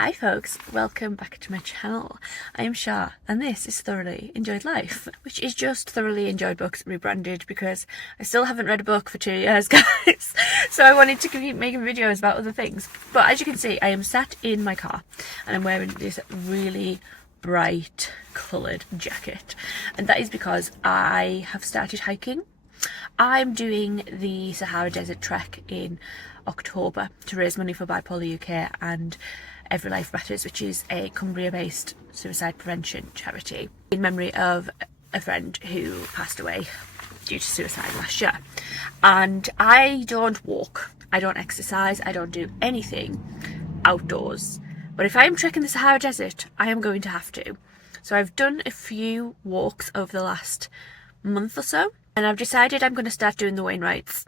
Hi folks, welcome back to my channel. I am Shah and this is Thoroughly Enjoyed Life, which is just Thoroughly Enjoyed Books rebranded because I still haven't read a book for 2 years, guys. So I wanted to keep making videos about other things. But as you can see, I am sat in my car and I'm wearing this really bright coloured jacket. And that is because I have started hiking. I'm doing the Sahara Desert Trek in October to raise money for Bipolar UK and Every Life Matters, which is a Cumbria-based suicide prevention charity in memory of a friend who passed away due to suicide last year. And I don't walk, I don't exercise, I don't do anything outdoors. But if I am trekking the Sahara Desert, I am going to have to. So I've done a few walks over the last month or so, and I've decided I'm going to start doing the Wainwrights.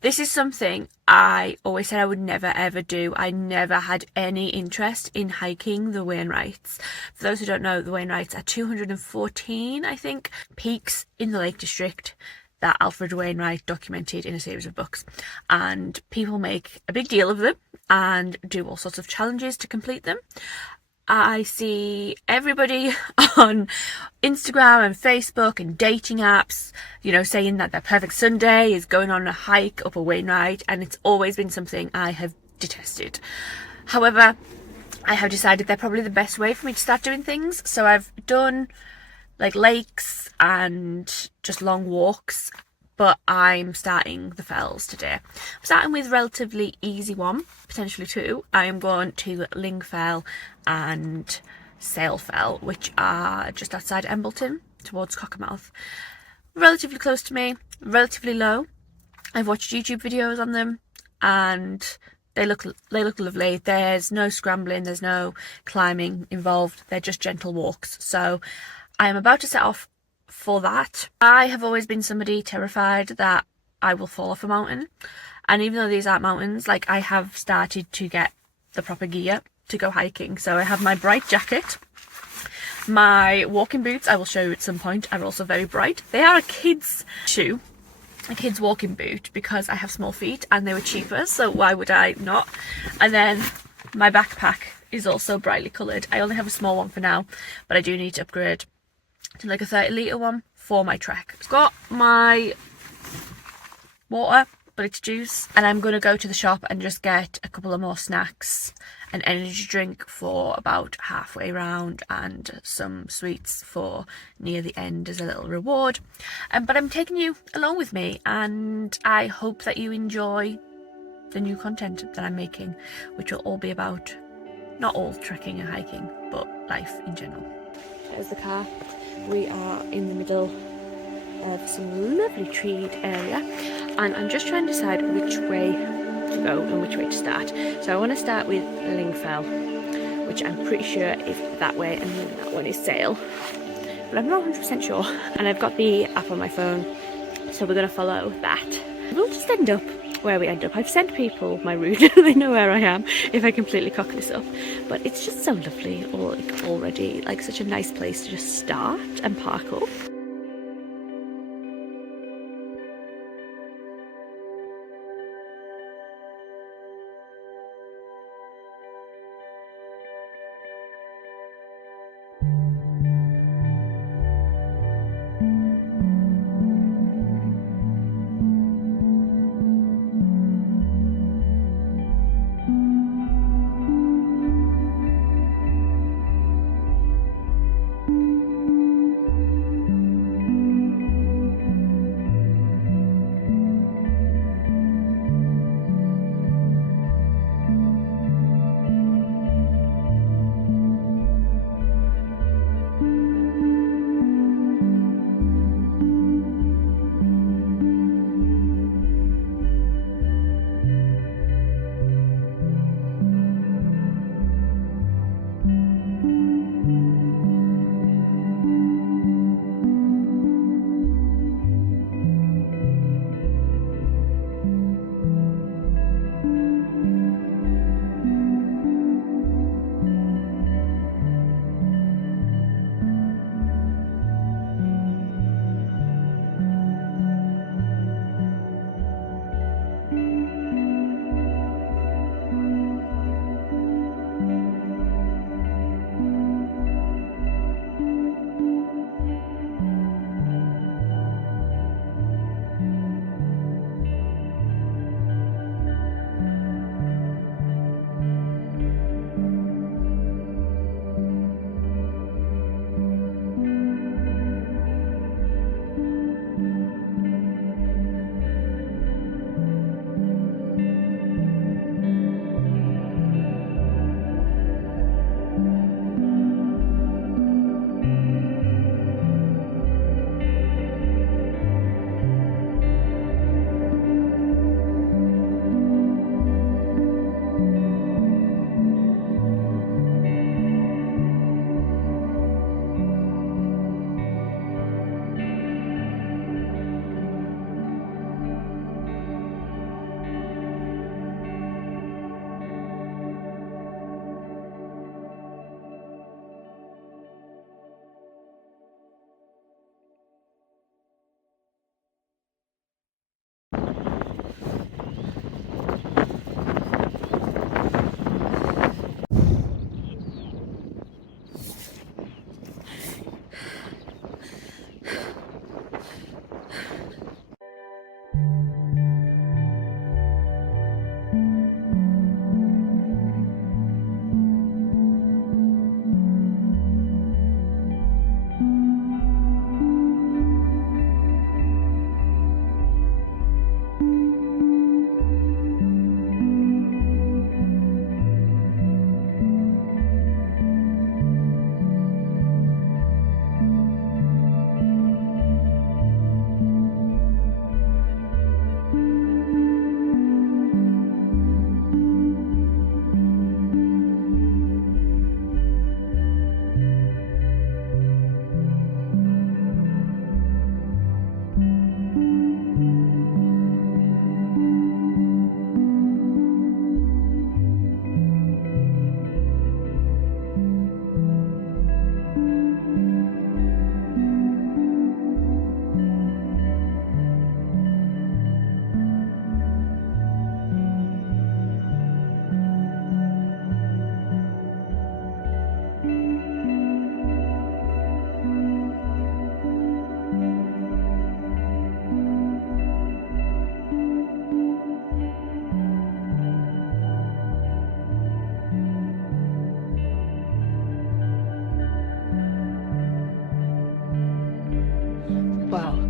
This is something I always said I would never ever do. I never had any interest in hiking the Wainwrights. For those who don't know, the Wainwrights are 214, I think, peaks in the Lake District that Alfred Wainwright documented in a series of books. And people make a big deal of them and do all sorts of challenges to complete them. I see everybody on Instagram and Facebook and dating apps, you know, saying that their perfect Sunday is going on a hike up a Wainwright, and it's always been something I have detested. However, I have decided they're probably the best way for me to start doing things. So I've done like lakes and just long walks, but I'm starting the fells today. I'm starting with a relatively easy one, potentially two. I am going to Ling Fell and Sail Fell, which are just outside Embleton towards Cockermouth. Relatively close to me, relatively low. I've watched YouTube videos on them and they look lovely. There's no scrambling, there's no climbing involved. They're just gentle walks. So I am about to set off for that. I have always been somebody terrified that I will fall off a mountain, and even though these aren't mountains, like, I have started to get the proper gear to go hiking. So I have my bright jacket, my walking boots, I will show you at some point, are also very bright. They are a kid's shoe, a kid's walking boot, because I have small feet and they were cheaper, so why would I not? And then my backpack is also brightly coloured. I only have a small one for now, but I do need to upgrade to like a 30-litre one for my trek. I've got my water, but it's juice, and I'm going to go to the shop and just get a couple of more snacks, an energy drink for about halfway round and some sweets for near the end as a little reward. But I'm taking you along with me, and I hope that you enjoy the new content that I'm making, which will all be about not all trekking and hiking, but life in general. There's the car. We are in the middle of some lovely treed area, and I'm just trying to decide which way to go and which way to start. So I want to start with Lingfell, which I'm pretty sure is that way, and then that one is Sail, but I'm not 100% sure. And I've got the app on my phone, so we're going to follow that. We'll just end up where we end up. I've sent people my route. They know where I am if I completely cock this up, but it's just so lovely, or like already, like such a nice place to just start and park up.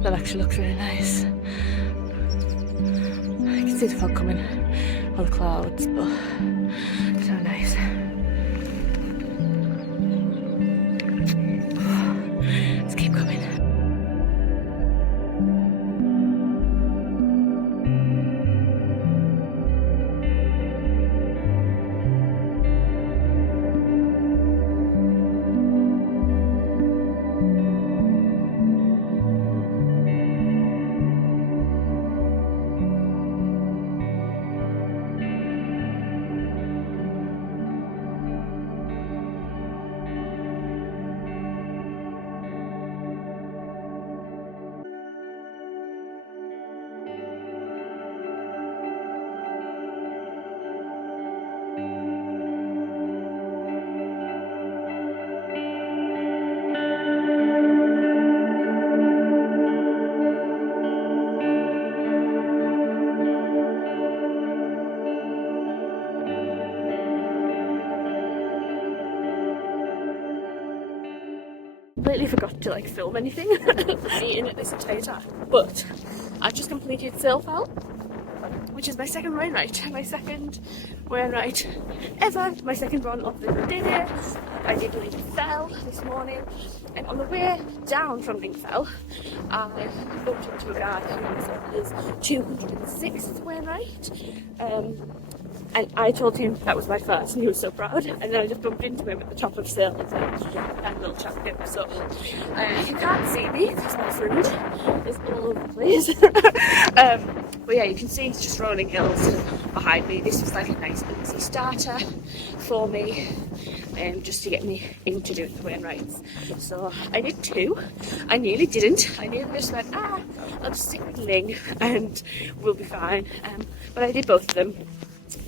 That actually looks really nice. I can see the fog coming, or the clouds, but so nice. Let's keep going. Completely forgot to like film anything eating it this entire time, but I just completed Sailfell, which is my second Wainwright, my second Wainwright ever, my second run of the day. I did Ling Fell this morning, and on the way down from Ling Fell I bumped into a guy who said his 206th Wainwright, and I told him that was my first, and he was so proud. And then I just bumped into him at the top of Sail and had a little chat with him. So you can't see me because my fruit is all over the place. But yeah, you can see it's just rolling hills behind me. This was like a nice easy starter for me, just to get me into doing the Wainwrights. So I did 2. I nearly didn't. I nearly just went, I'll just stick with Ling and we'll be fine. But I did both of them.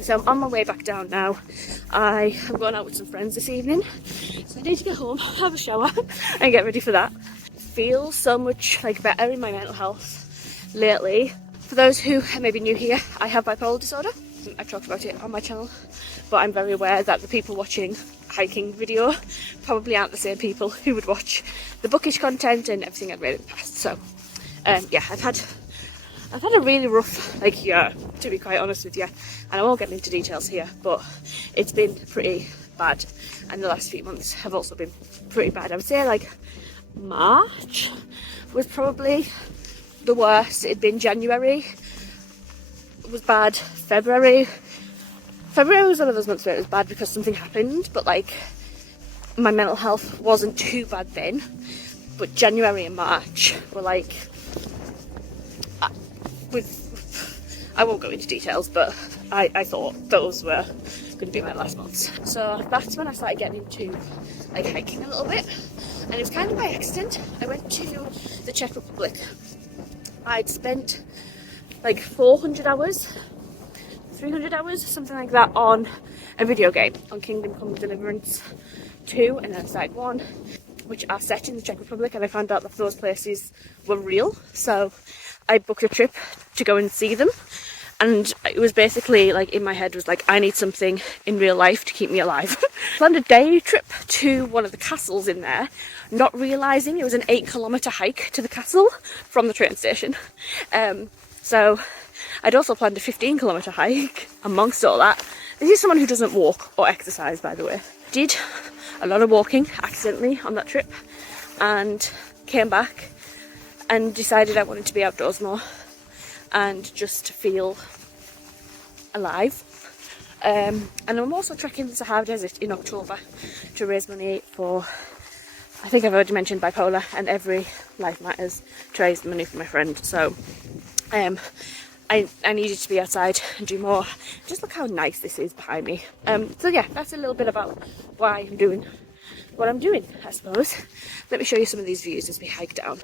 So I'm on my way back down now. I am going out with some friends this evening, so I need to get home, have a shower and get ready for that. Feel so much like better in my mental health lately. For those who may be new here, I have bipolar disorder. I've talked about it on my channel, but I'm very aware that the people watching hiking video probably aren't the same people who would watch the bookish content and everything I've read in the past. So yeah, I've had a really rough year, to be quite honest with you, and I won't get into details here, but it's been pretty bad, and the last few months have also been pretty bad. I would say like March was probably the worst. It'd been January was bad. February was one of those months where it was bad because something happened, but like my mental health wasn't too bad then. But January and March were like, I won't go into details, but I thought those were going to be my last months. So that's when I started getting into like hiking a little bit, and it was kind of by accident. I went to the Czech Republic. I'd spent like 400 hours, 300 hours, something like that, on a video game, on Kingdom Come Deliverance 2 and then Side 1, which are set in the Czech Republic, and I found out that those places were real. So I booked a trip to go and see them, and it was basically like in my head was like, I need something in real life to keep me alive. Planned a day trip to one of the castles in there, not realising it was an 8-kilometre hike to the castle from the train station. So I'd also planned a 15-kilometre hike amongst all that. This is someone who doesn't walk or exercise, by the way. Did a lot of walking accidentally on that trip, and came back and decided I wanted to be outdoors more and just to feel alive. And I'm also trekking the Sahara Desert in October to raise money for, I think I've already mentioned, bipolar, and Every Life Matters, to raise money for my friend. So I needed to be outside and do more. Just look how nice this is behind me. So yeah, that's a little bit about why I'm doing what I'm doing, I suppose. Let me show you some of these views as we hike down.